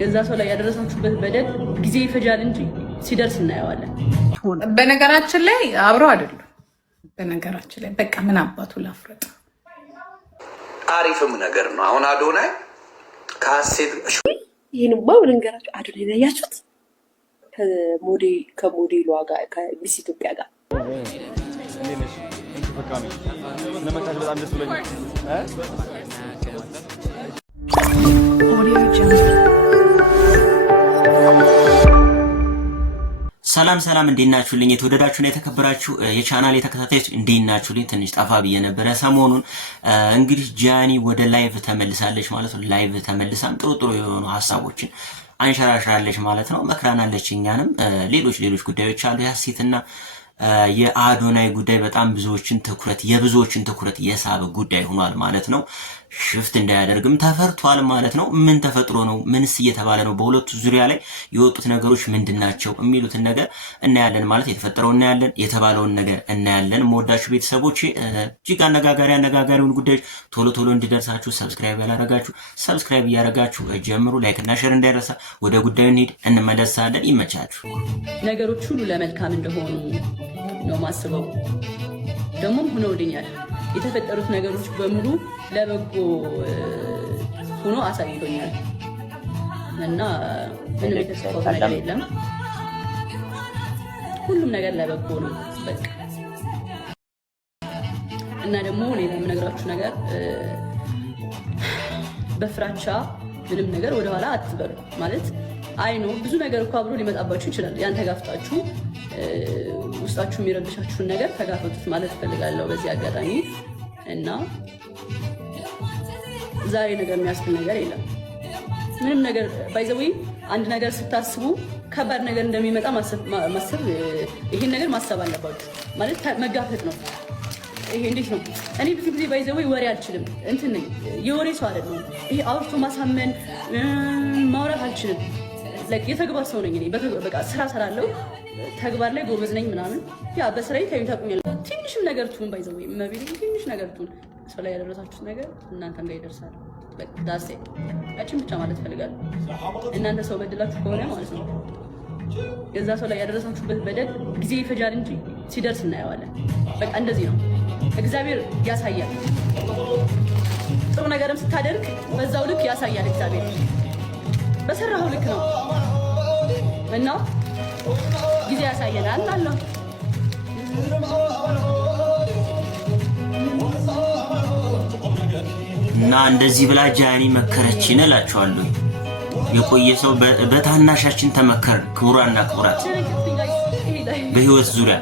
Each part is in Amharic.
የዛ ሰው ላይ ያደረሳችሁበት በደል ጊዜ ይፈጃል እንጂ ሲደርስ እናየዋለን። በነገራችን ላይ አብረው አይደሉም። በነገራችን ላይ በቃ ምን አባቱ ላፍረጥ። አሪፍም ነገር ነው። አሁን አዶናይ ከሀሴት ይህንማ ልንገራችሁ፣ አዶናይ ነው ያያችሁት ከሞዴሏ ጋር ከሚስ ኢትዮጵያ ጋር ሰላም ሰላም፣ እንዴት ናችሁልኝ? የተወደዳችሁና የተከበራችሁ የቻናል ተከታታዮች እንዴት ናችሁልኝ? ትንሽ ጠፋ ብዬ ነበረ ሰሞኑን። እንግዲህ ጃኒ ወደ ላይቭ ተመልሳለች ማለት ነው። ላይቭ ተመልሳም ጥሩ የሆኑ ሀሳቦችን አንሸራሽራለች ማለት ነው። መክራናለች እኛንም። ሌሎች ጉዳዮች አሉ። የሀሴትና የአዶናይ ጉዳይ በጣም የብዙዎችን ትኩረት የሳበ ጉዳይ ሆኗል ማለት ነው። ሽፍት እንዳያደርግም ተፈርቷል ማለት ነው። ምን ተፈጥሮ ነው? ምንስ እየተባለ ነው? በሁለቱ ዙሪያ ላይ የወጡት ነገሮች ምንድናቸው የሚሉትን ነገር እናያለን ማለት የተፈጠረው እናያለን፣ የተባለውን ነገር እናያለን። መወዳችሁ ቤተሰቦች እጅግ አነጋጋሪውን ጉዳዮች ቶሎ እንዲደርሳችሁ ሰብስክራይብ ያላረጋችሁ ሰብስክራይብ እያረጋችሁ ጀምሩ። ላይክ እና ሼር እንዳይረሳ። ወደ ጉዳዩ እንሂድ፣ እንመለሳለን። ይመቻችሁ። ነገሮች ሁሉ ለመልካም እንደሆኑ ነው ማስበው። ደግሞም ሆነውልኛል። የተፈጠሩት ነገሮች በሙሉ ለበጎ ሆኖ አሳይቶኛል እና ምንም የተሰራው ነገር የለም። ሁሉም ነገር ለበጎ ነው በቃ። እና ደግሞ ሌላ የምነግራችሁ ነገር በፍራቻ ምንም ነገር ወደኋላ አትበሉ ማለት አይ ነው። ብዙ ነገር እኮ አብሮ ሊመጣባችሁ ይችላል። ያን ተጋፍጣችሁ ውስጣችሁ የሚረብሻችሁን ነገር ተጋፈጡት ማለት እፈልጋለሁ በዚህ አጋጣሚ። እና ዛሬ ነገር የሚያስብል ነገር የለም ምንም ነገር ባይዘው። አንድ ነገር ስታስቡ ከባድ ነገር እንደሚመጣ ማሰብ ይሄን ነገር ማሰብ አለባችሁ ማለት መጋፈጥ ነው። ይሄ እንዴት ነው? እኔ ብዙ ጊዜ ባይዘው ወሬ አልችልም፣ እንትን ነኝ፣ የወሬ ሰው አይደለም። ይሄ አውርቶ ማሳመን ማውራት አልችልም። የተግባር ሰው ነኝ እኔ። በቃ ስራ ሰራለሁ፣ ተግባር ላይ ጎበዝ ነኝ ምናምን። ያ በስራዬ ታቁኛል። ትንሽም ነገር ትሁን ባይዘው መቤት ትንሽ ነገር ትሁን ሰው ላይ ያደረሳችሁት ነገር እናንተም ጋር ይደርሳል። ዳሴ ያችን ብቻ ማለት ፈልጋለሁ። እናንተ ሰው በድላችሁ ከሆነ ማለት ነው የዛ ሰው ላይ ያደረሳችሁበት በደል ጊዜ ይፈጃል እንጂ ሲደርስ እናየዋለን። በቃ እንደዚህ ነው። እግዚአብሔር ያሳያል። ጥሩ ነገርም ስታደርግ በዛው ልክ ያሳያል። እግዚአብሔር በሰራው ልክ ነው እና ጊዜ ያሳየናል አለው። እና እንደዚህ ብላ ጃኒ መከረችን እላችኋለሁ። የቆየ ሰው በታናሻችን ተመከር። ክቡራና ክቡራት በህይወት ዙሪያ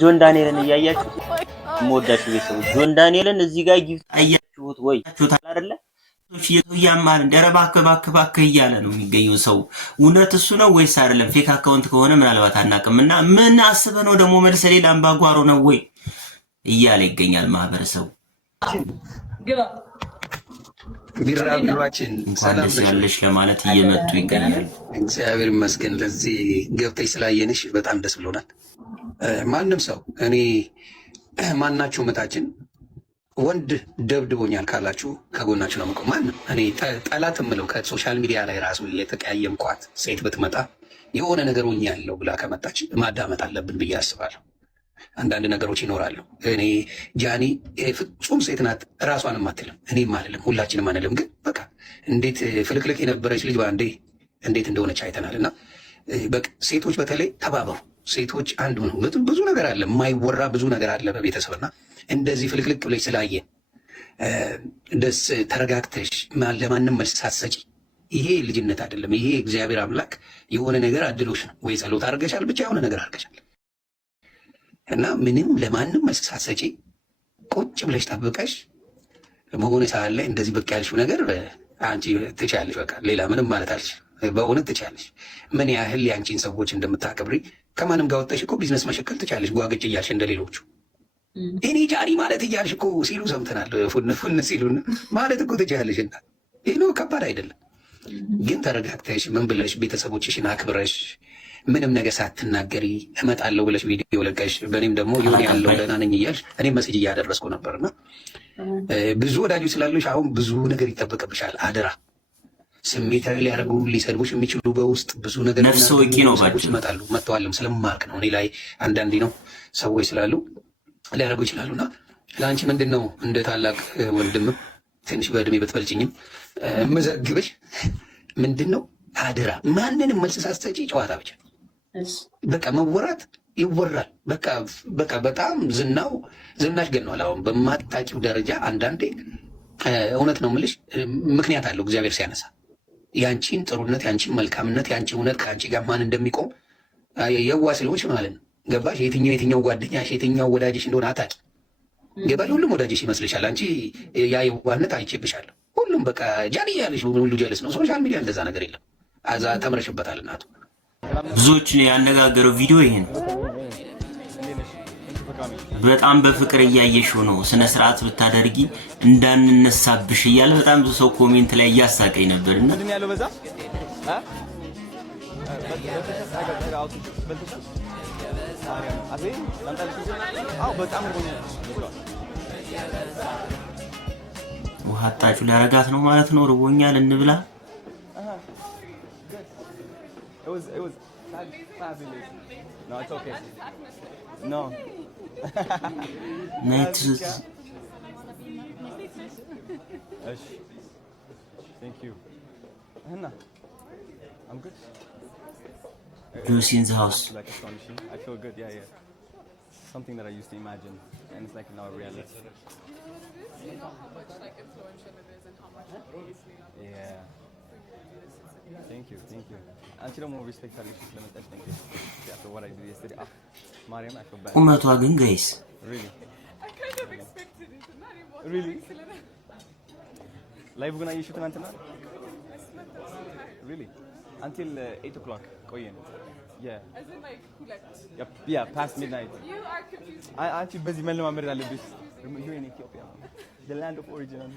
ጆን ዳንኤልን እያያችሁት የምወዳችሁ ቤተሰቦች ጆን ዳንኤልን እዚህ ጋር አያችሁት ወይ? አያችሁት አይደለ? እያማል እባክህ እያለ ነው የሚገኘው ሰው። እውነት እሱ ነው ወይስ አይደለም? ፌክ አካውንት ከሆነ ምናልባት አናውቅም። እና ምን አስበህ ነው ደግሞ መልሰ ሌላ አምባጓሮ ነው ወይ እያለ ይገኛል ማህበረሰቡ። ቢራቢሯችን ሰላም ያለሽ ለማለት እየመጡ ይገኛሉ። እግዚአብሔር ይመስገን። ለዚህ ገብተሽ ስላየንሽ በጣም ደስ ብሎናል። ማንም ሰው እኔ ማናችሁ መታችን ወንድ ደብድቦኛል ካላችሁ ከጎናችሁ ነው የምቆመው። ማንም እኔ ጠላት የምለው ከሶሻል ሚዲያ ላይ ራሱ የተቀያየምኳት ሴት ብትመጣ የሆነ ነገር ሆኛለሁ ብላ ከመጣች ማዳመጥ አለብን ብዬ አስባለሁ። አንዳንድ ነገሮች ይኖራሉ። እኔ ጃኒ ፍጹም ሴት ናት፣ እራሷንም አትልም፣ እኔም አልልም፣ ሁላችንም አንልም። ግን በቃ እንዴት ፍልቅልቅ የነበረች ልጅ በአንዴ እንዴት እንደሆነች አይተናል። እና በቃ ሴቶች በተለይ ተባበሩ። ሴቶች አንዱ ነው። ብዙ ነገር አለ፣ የማይወራ ብዙ ነገር አለ በቤተሰብና እንደዚህ ፍልቅልቅ ብለሽ ስላየን ደስ ተረጋግተሽ ለማንም መልስ ሳትሰጪ፣ ይሄ ልጅነት አይደለም። ይሄ እግዚአብሔር አምላክ የሆነ ነገር አድሎሽ ነው። ወይ ጸሎት አድርገሻል፣ ብቻ የሆነ ነገር አድርገሻል እና ምንም ለማንም መልስ ሳትሰጪ ቁጭ ብለሽ ጠብቀሽ በሆነ ሰዓት ላይ እንደዚህ ብቅ ያልሽው ነገር አንቺ ትችያለሽ። በቃ ሌላ ምንም ማለት አልሽ። በእውነት ትችያለሽ። ምን ያህል የአንቺን ሰዎች እንደምታከብሪ ከማንም ጋር ወጣሽ እኮ ቢዝነስ መሸከል ትችያለሽ። ጓገጭ እያልሽ እንደሌሎቹ እኔ ጃኒ ማለት እያልሽ እኮ ሲሉ ሰምተናል። ፉን ሲሉን ማለት እኮ ትችያለሽ። እና ይህ ነው ከባድ አይደለም። ግን ተረጋግተሽ ምን ብለሽ ቤተሰቦችሽን አክብረሽ ምንም ነገር ሳትናገሪ እመጣለሁ ብለሽ ቪዲዮ ለቀሽ፣ በእኔም ደግሞ የሆነ ያለው ደህና ነኝ እያልሽ እኔም መስጅ እያደረስኩ ነበርና ብዙ ወዳጆች ስላለሽ አሁን ብዙ ነገር ይጠበቅብሻል። አደራ ስሜታዊ ሊያደርጉ ሊሰድቡሽ የሚችሉ በውስጥ ብዙ ነገር ሰዎች ይመጣሉ። መጥተዋልም ስለማርክ ነው። እኔ ላይ አንዳንዴ ነው ሰዎች ስላሉ ሊያደርጉ ይችላሉና ለአንቺ ምንድን ነው እንደ ታላቅ ወንድምም ትንሽ በእድሜ በትበልጭኝም መዘግበሽ ምንድን ነው አደራ ማንንም መልስ ሳትሰጪ ጨዋታ ብቻ በቃ መወራት ይወራል። በቃ በጣም ዝናሽ ገነዋል። አሁን በማታውቂው ደረጃ አንዳንዴ እውነት ነው የምልሽ ምክንያት አለው እግዚአብሔር ሲያነሳ ያንቺን ጥሩነት፣ ያንቺን መልካምነት፣ ያንቺ እውነት ከአንቺ ጋር ማን እንደሚቆም የዋ ስለሆንሽ ማለት ነው። ገባሽ? የትኛው ጓደኛሽ የትኛው ወዳጅሽ እንደሆነ አታውቂ። ገባሽ? ሁሉም ወዳጅሽ ይመስልሻል። አንቺ ያ የዋህነት አይቼብሻለሁ። ሁሉም በቃ ጃኒ ያለሽ ሁሉ ጀለስ ነው። ሶሻል ሚዲያ እንደዛ ነገር የለም። አዛ ተምረሽበታል እናቱ። ብዙዎችን ያነጋገረው ቪዲዮ ይሄ ነው። በጣም በፍቅር እያየሽው ነው፣ ስነ ስርዓት ብታደርጊ እንዳንነሳብሽ እያለ በጣም ብዙ ሰው ኮሜንት ላይ እያሳቀኝ ነበርና ውሃ አጣጩ ሊያረጋት ነው ማለት ነው። ርቦኛል እንብላ። Juicy in the house. I feel good, yeah. Something that I used to imagine, and it's like now a reality. How much like influential it is and how much obviously love it. Yeah. Thank you. And you don't more respect how you should limit that thing. After what I did yesterday. Mariam, I feel bad. ቁመቷ ግን guys. Really? I kind of expected it. Not even. Really? Live gonna you shoot until now? I slept the whole time. Really? Until 8 o'clock. Koyen. Yeah. As in like who left? Yeah, past midnight. You are confusing. Aren't you busy melting my middle of this? You're in Ethiopia, the land of origin.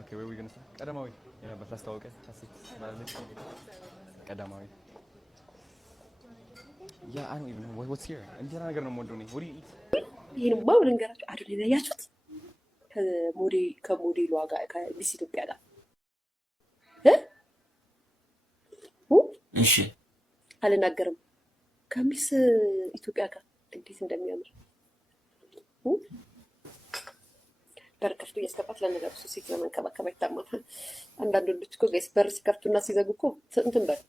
Okay, where are we gonna start? Kadamawi. Yeah, but let's talk. That's it. Kadamawi. Yeah, I don't even know what's here. I'm just not gonna know what do you eat? ይሄንማ ልንገራችሁ አይደል ያያችሁት ከሞዴሏ ጋር ከሚስ ኢትዮጵያ ጋር እሺ አልናገርም ከሚስ ኢትዮጵያ ጋር እንዴት እንደሚያምር በርከፍቱ እያስገባት ለነገሩ ሴት ለመንከባከብ አይታማም። አንዳንድ ወንዶች እኮ ጋይስ በር ሲከፍቱና ሲዘጉ እኮ እንትን በል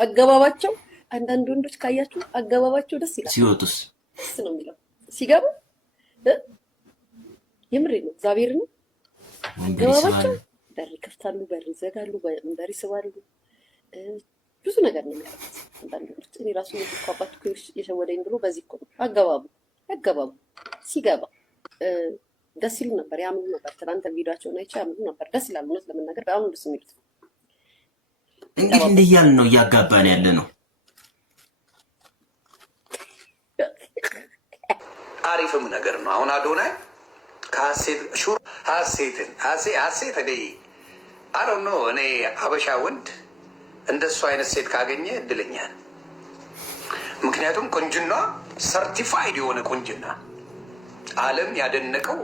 አገባባቸው አንዳንድ ወንዶች ካያችሁ አገባባቸው ደስ ይላል። ሲወጡስ ደስ ነው የሚለው ሲገቡ የምሬ ነው እግዚአብሔር ነው። አገባባቸው በር ይከፍታሉ፣ በር ይዘጋሉ፣ በር ይስባሉ፣ ብዙ ነገር ነው የሚያደርጉት። አንዳንድ ወንዶች እኔ ራሱ የምትቋባት እኮ የሸወደኝ ብሎ በዚህ እኮ አገባቡ ሲገባ ደስ ይሉ ነበር፣ ያምኑ ነበር። ትናንት ቪዲዮአቸውን አይቼ ያምኑ ነበር፣ ደስ ይላሉ። እውነት ለመናገር በጣም ደስ የሚሉት እንግዲህ እያልን ነው እያጋባን ያለ ነው። አሪፍም ነገር ነው። አሁን አዶናይ ከሀሴት ሹር ሀሴት እኔ ሀበሻ ወንድ እንደሱ አይነት ሴት ካገኘ እድለኛ ነው። ምክንያቱም ቁንጅና ሰርቲፋይድ የሆነ ቁንጅና ዓለም ያደነቀው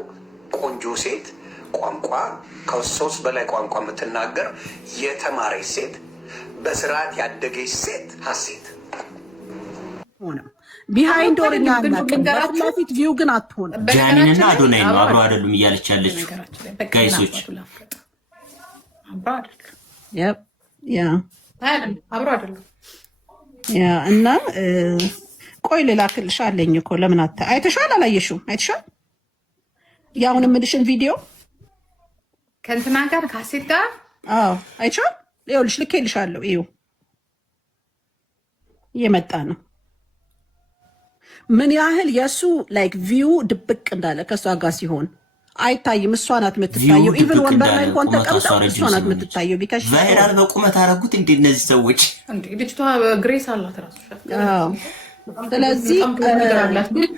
ቆንጆ ሴት ቋንቋ ከ3 በላይ ቋንቋ የምትናገር የተማረች ሴት በስርዓት ያደገች ሴት ሀሴት ቢሃይንድ ኦርኛ ፊት ቪው ግን አትሆንም። ጃኒንና አዶናይ ነው አብረው አይደሉም እያለች ያለችው ጋይሶች። አብረው አይደሉም እና ቆይ ልላክልሽ አለኝ እኮ ለምን አይተሻል? አላየሽውም? አይተሻል? ያሁን የምልሽን ቪዲዮ ከእንትና ጋር ከሀሴት ጋር አይተሻል? ይኸውልሽ ልኬልሻለሁ። ይኸው እየመጣ ነው። ምን ያህል የእሱ ላይክ ቪው ድብቅ እንዳለ ከእሷ ጋር ሲሆን አይታይም። እሷ ናት የምትታየው። ኢቭን ወንበር ላይ እንኳን ተቀምጠው እሷ ናት የምትታየው። ቢካሽ ቫይራል በቁመት አደረጉት እንዴ እነዚህ ሰዎች? እንዴ ልጅቷ ግሬስ አላት ራሱ። ስለዚህ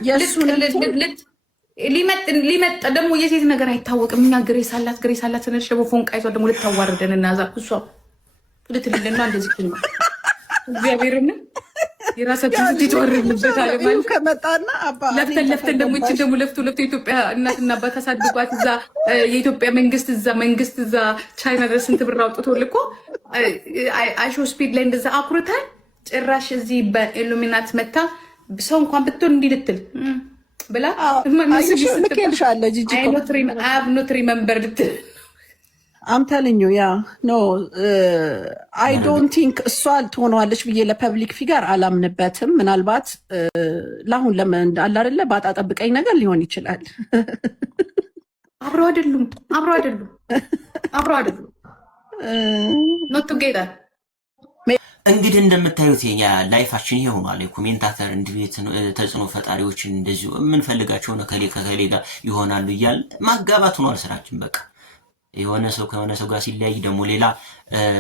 የእሱን ሊመጥ ደግሞ የሴት ነገር አይታወቅም። እኛ ግሬስ አላት ስንል ፎንቃ ይዟ ደግሞ ልታዋርደን እናዛ እሷ ልትልልና እንደዚህ ኩማ እግዚአብሔርን የራሳችን ስንት ወርንበት አለ ማለት ከመጣና ለፍተን ደግሞ እቺ ደግሞ ለፍቶ ኢትዮጵያ እናትና አባት አሳድጓት እዛ የኢትዮጵያ መንግስት እዛ ቻይና ድረስ ስንት ብር አውጥቶ ልኮ አይሾ ስፒድ ላይ እንደዛ አኩርታል። ጭራሽ እዚህ በኢሉሚናት መታ ሰው እንኳን ብትሆን እንዲህ ልትል ብላ ልኬልሻለሁ ጂጂ ኖት ሪመምበር ልትል አምተልኙ ያ ኖ አይ ዶንት ቲንክ እሷ ትሆነዋለች ብዬ ለፐብሊክ ፊገር አላምንበትም። ምናልባት ለአሁን ለምን አለ አይደለ ባጣ ጠብቀኝ ነገር ሊሆን ይችላል። አብረው አይደሉም ኖት ቱጌዘር። እንግዲህ እንደምታዩት የኛ ላይፋችን ይሄ ሆኗል። የኮሜንታተር እንዲቤት ተጽዕኖ ፈጣሪዎችን እንደዚሁ የምንፈልጋቸው ከሌ ከከሌ ጋር ይሆናሉ እያል ማጋባት ሆኗል ስራችን። በቃ የሆነ ሰው ከሆነ ሰው ጋር ሲለያይ ደግሞ ሌላ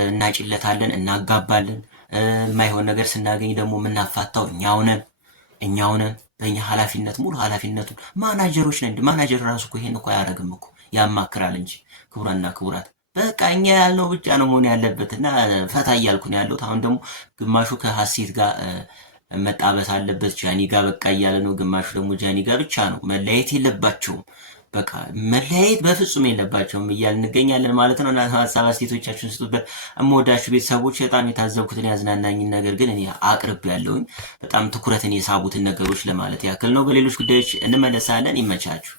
እናጭለታለን፣ እናጋባለን። የማይሆን ነገር ስናገኝ ደግሞ የምናፋታው እኛው ነን። በእኛ ኃላፊነት ሙሉ ኃላፊነቱን ማናጀሮች ነን። ማናጀር ራሱ እኮ ይሄን እኮ አያደርግም እኮ ያማክራል እንጂ። ክቡራና ክቡራት በቃ እኛ ያልነው ብቻ ነው መሆን ያለበት እና ፈታ እያልኩ ነው ያለሁት። አሁን ደግሞ ግማሹ ከሀሴት ጋር መጣበስ አለበት ጃኒ ጋር በቃ እያለ ነው። ግማሹ ደግሞ ጃኒ ጋር ብቻ ነው። መለያየት የለባቸውም በቃ መለያየት በፍጹም የለባቸውም እያል እንገኛለን ማለት ነው። እና ሀሳብ አስተያየቶቻችሁን ስጡበት። እምወዳችሁ ቤተሰቦች በጣም የታዘብኩትን ያዝናናኝን ነገር ግን እኔ አቅርብ ያለውኝ በጣም ትኩረትን የሳቡትን ነገሮች ለማለት ያክል ነው። በሌሎች ጉዳዮች እንመለሳለን። ይመቻችሁ።